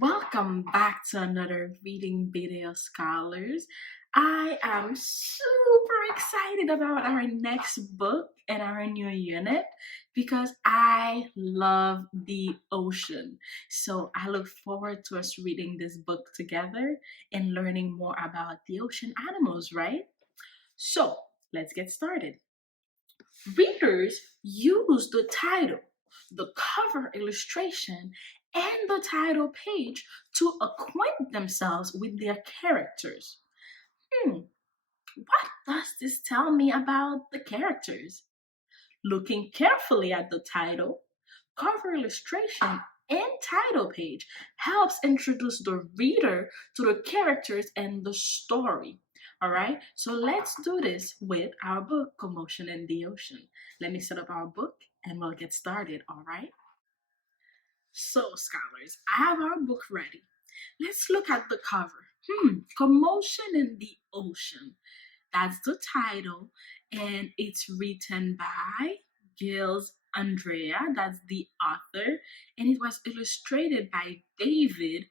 Welcome back to another reading video, scholars. I am super excited about our next book and our new unit because I love the ocean. So I look forward to us reading this book together and learning more about the ocean animals, right? So let's get started. Readers use the title, the cover illustration, and the title page to acquaint themselves with their characters. Hmm, what does this tell me about the characters? Looking carefully at the title, cover illustration, and title page helps introduce the reader to the characters and the story. All right, so let's do this with our book, Commotion in the Ocean. Let me set up our book and we'll get started. All right, so scholars, I have our book ready. Let's look at the cover. Commotion in the Ocean. That's the title, and it's written by Gilles Andrea. That's the author, and it was illustrated by David.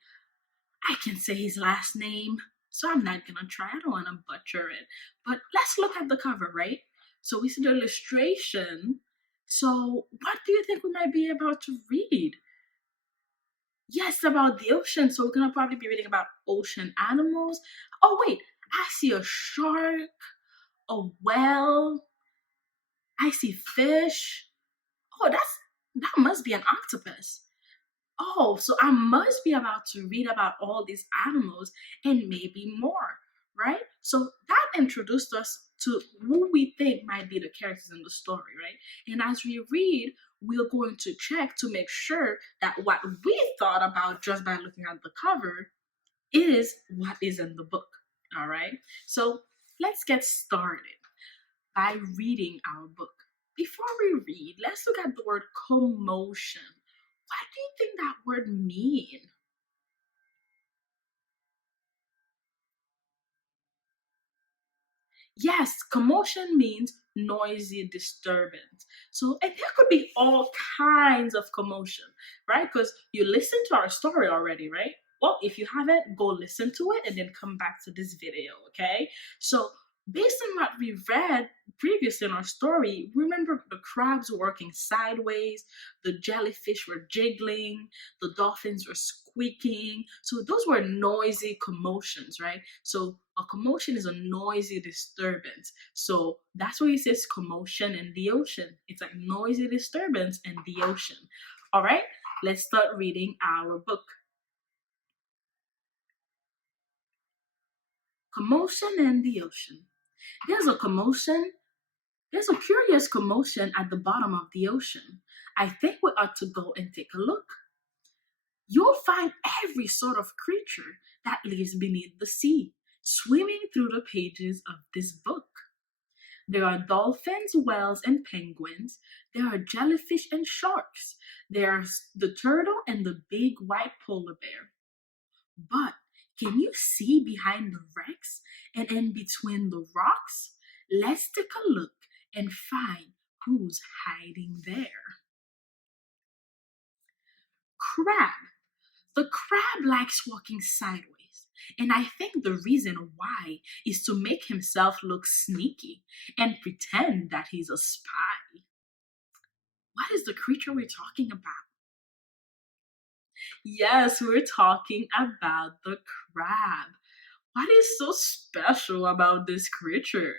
I can say his last name, so I'm not gonna try. I don't want to butcher it. But let's look at the cover, right? So we see the illustration. So what do you think we might be about to read? Yes, about the ocean. So we're gonna probably be reading about ocean animals. Oh wait, I see a shark, a whale. I see fish. Oh, that must be an octopus. Oh, so I must be about to read about all these animals and maybe more, right? So that introduced us to who we think might be the characters in the story, right? And as we read, we're going to check to make sure that what we thought about just by looking at the cover is what is in the book, all right? So let's get started by reading our book. Before we read, let's look at the word commotion. What do you think that word means? Yes, commotion means noisy disturbance. So, and there could be all kinds of commotion, right? Because you listened to our story already, right? Well, if you haven't, go listen to it and then come back to this video, okay? So, based on what we read previously in our story, remember the crabs were working sideways, the jellyfish were jiggling, the dolphins were squeaking. So, those were noisy commotions, right? So, a commotion is a noisy disturbance. So that's why it says commotion in the ocean. It's like noisy disturbance in the ocean. All right, let's start reading our book. Commotion in the ocean. There's a commotion. There's a curious commotion at the bottom of the ocean. I think we ought to go and take a look. You'll find every sort of creature that lives beneath the sea swimming through the pages of this book. There are dolphins, whales, and penguins. There are jellyfish and sharks. There's the turtle and the big white polar bear. But can you see behind the wrecks and in between the rocks? Let's take a look and find who's hiding there. Crab. The crab likes walking sideways, and I think the reason why is to make himself look sneaky and pretend that he's a spy. What is the creature we're talking about? Yes, we're talking about the crab. What is so special about this creature?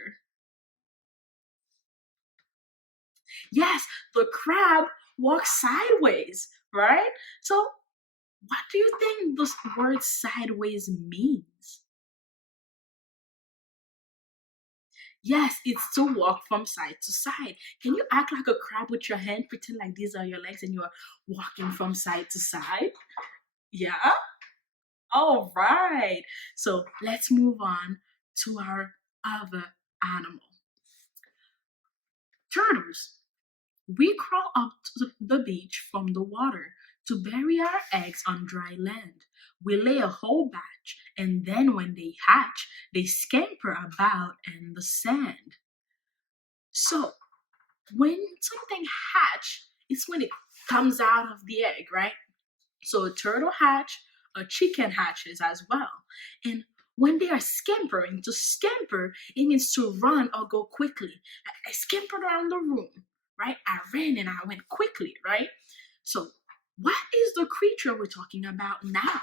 Yes, the crab walks sideways, right? So, what do you think this word sideways means? Yes, it's to walk from side to side. Can you act like a crab with your hand, pretend like these are your legs and you're walking from side to side? Yeah? All right. So let's move on to our other animal. Turtles. We crawl up to the beach from the water to bury our eggs on dry land. We lay a whole batch, and then when they hatch, they scamper about in the sand. So, When something hatch, it's when it comes out of the egg, right? So a turtle hatch, a chicken hatches as well. And when they are scampering, to scamper, it means to run or go quickly. I scampered around the room, right? I ran and I went quickly, right? So what is the creature we're talking about now?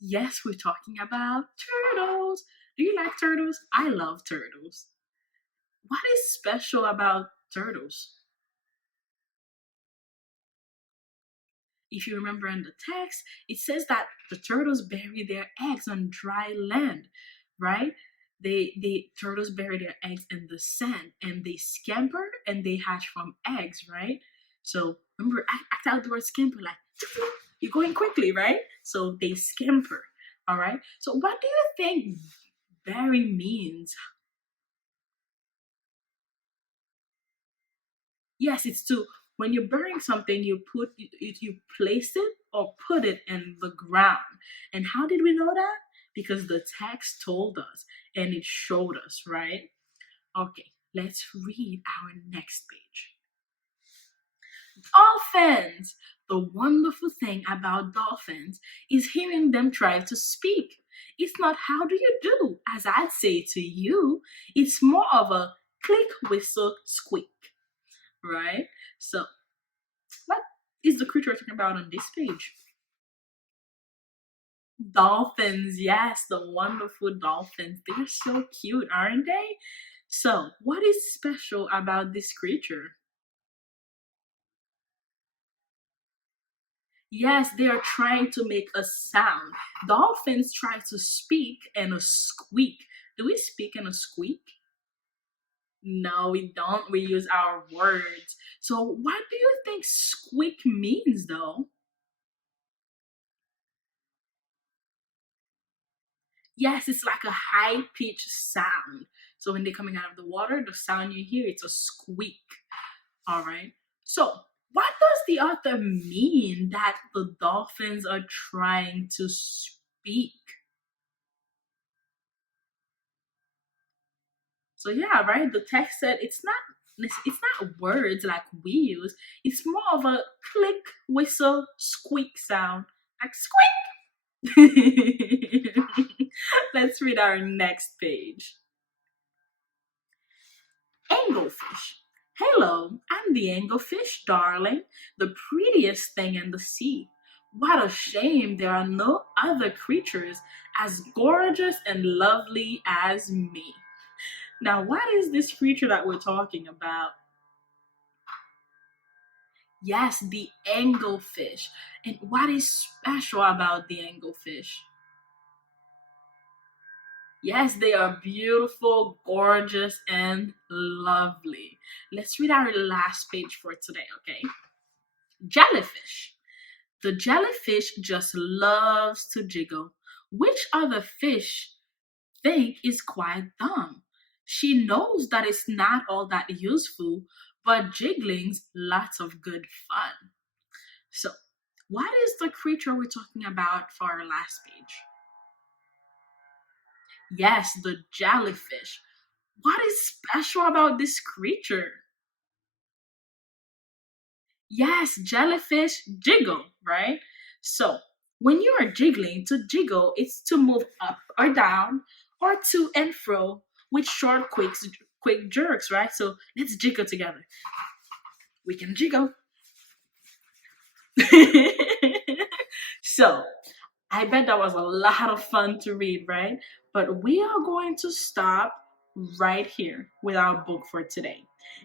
Yes, we're talking about turtles. Do you like turtles? I love turtles. What is special about turtles? If you remember in the text, it says that the turtles bury their eggs on dry land, right? They turtles bury their eggs in the sand and they scamper and they hatch from eggs, right? So remember, act out the word scamper like you're going quickly, right? So they scamper. All right. So what do you think bury means? Yes, it's to when you're burying something, you place it or put it in the ground. And how did we know that? Because the text told us and it showed us, right? Okay, let's read our next page. Dolphins! The wonderful thing about dolphins is hearing them try to speak. It's not how do you do, as I'd say to you. It's more of a click, whistle, squeak, right? So what is the creature we're talking about on this page? Dolphins, yes, the wonderful dolphins. They're so cute, aren't they? So, what is special about this creature? Yes, they are trying to make a sound. Dolphins try to speak and a squeak. Do we speak and a squeak? No, we don't. We use our words. So, what do you think squeak means though? Yes, it's like a high pitched sound. So when they're coming out of the water, the sound you hear, it's a squeak. All right. So what does the author mean that the dolphins are trying to speak? So yeah, right. The text said it's not words like we use. It's more of a click, whistle, squeak sound, like squeak. Let's read our next page. Anglefish. Hello, I'm the anglefish, darling, the prettiest thing in the sea. What a shame there are no other creatures as gorgeous and lovely as me. Now, what is this creature that we're talking about? Yes, the anglefish. And what is special about the anglefish? Yes, they are beautiful, gorgeous, and lovely. Let's read our last page for today, okay? Jellyfish. The jellyfish just loves to jiggle. Which other fish think is quite dumb? She knows that it's not all that useful, but jiggling's lots of good fun. So, what is the creature we're talking about for our last page? Yes, the jellyfish. What is special about this creature? Yes, jellyfish jiggle, right? So when you are jiggling, to jiggle, it's to move up or down or to and fro with short, quick jerks, right? So let's jiggle together. We can jiggle. So I bet that was a lot of fun to read, right? But we are going to stop right here with our book for today.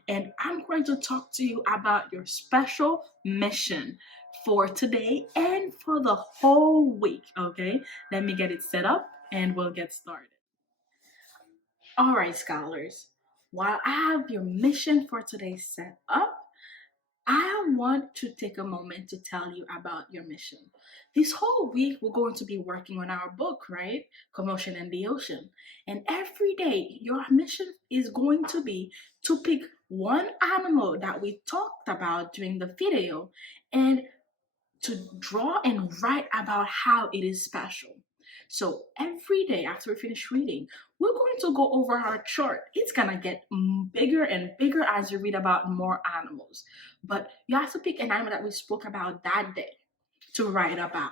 And I'm going to talk to you about your special mission for today and for the whole week, okay? Let me get it set up and we'll get started. All right, scholars. While I have your mission for today set up, I want to take a moment to tell you about your mission. This whole week, we're going to be working on our book, right? Commotion in the Ocean. And every day, your mission is going to be to pick one animal that we talked about during the video and to draw and write about how it is special. So every day after we finish reading, we're going to go over our chart. It's gonna get bigger and bigger as you read about more animals. But you have to pick an animal that we spoke about that day to write about.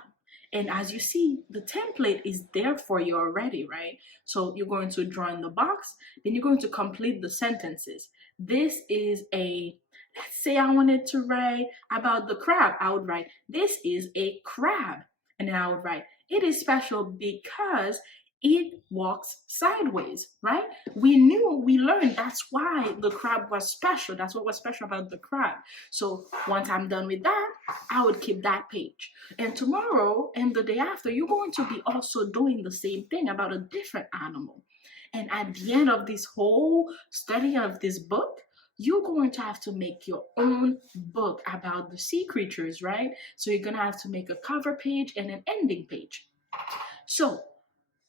And as you see, the template is there for you already, right? So you're going to draw in the box, then you're going to complete the sentences. This is let's say I wanted to write about the crab. I would write, this is a crab. And then I would write, it is special because it walks sideways, right? We learned that's why the crab was special. That's what was special about the crab. So once I'm done with that, I would keep that page. And tomorrow and the day after, you're going to be also doing the same thing about a different animal. And at the end of this whole study of this book, you're going to have to make your own book about the sea creatures, right? So you're going to have to make a cover page and an ending page. So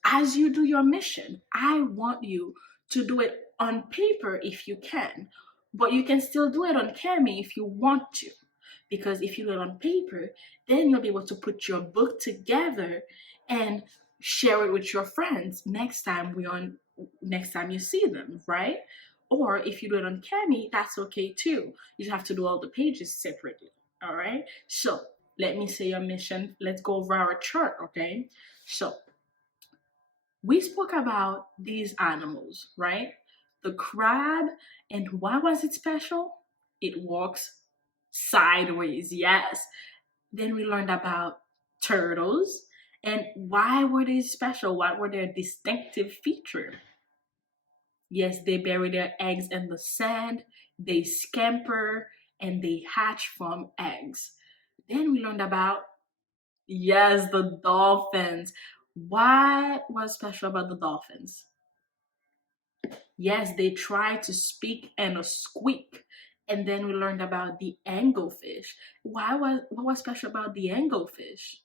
as you do your mission, I want you to do it on paper if you can, but you can still do it on Cami if you want to. Because if you do it on paper, then you'll be able to put your book together and share it with your friends next time you see them, right? Or if you do it on Cami, that's okay too. You just have to do all the pages separately. All right. So let me say your mission. Let's go over our chart, okay? So we spoke about these animals, right? The crab, and why was it special? It walks sideways, yes. Then we learned about turtles, and why were they special? What were their distinctive features? Yes, they bury their eggs in the sand, they scamper, and they hatch from eggs. Then we learned about, yes, the dolphins. What was special about the dolphins? Yes, they try to speak and a squeak. And then we learned about the anglefish. What was special about the anglefish?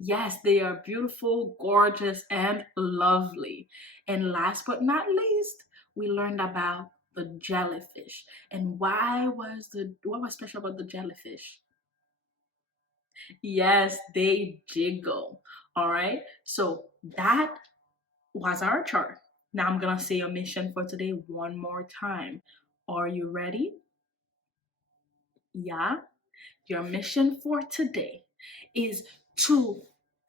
Yes, they are beautiful, gorgeous, and lovely. And last but not least, we learned about the jellyfish. And what was special about the jellyfish? Yes, they jiggle. All right. So that was our chart. Now I'm gonna say your mission for today one more time. Are you ready? Yeah. Your mission for today is to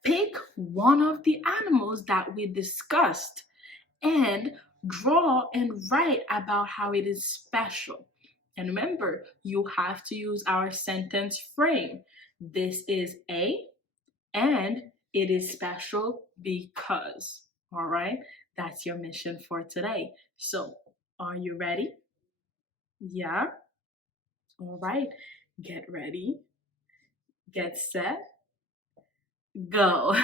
pick one of the animals that we discussed and draw and write about how it is special. And remember, you have to use our sentence frame. This is a, and it is special because. All right, that's your mission for today. So, are you ready? Yeah. All right, get ready, get set, go.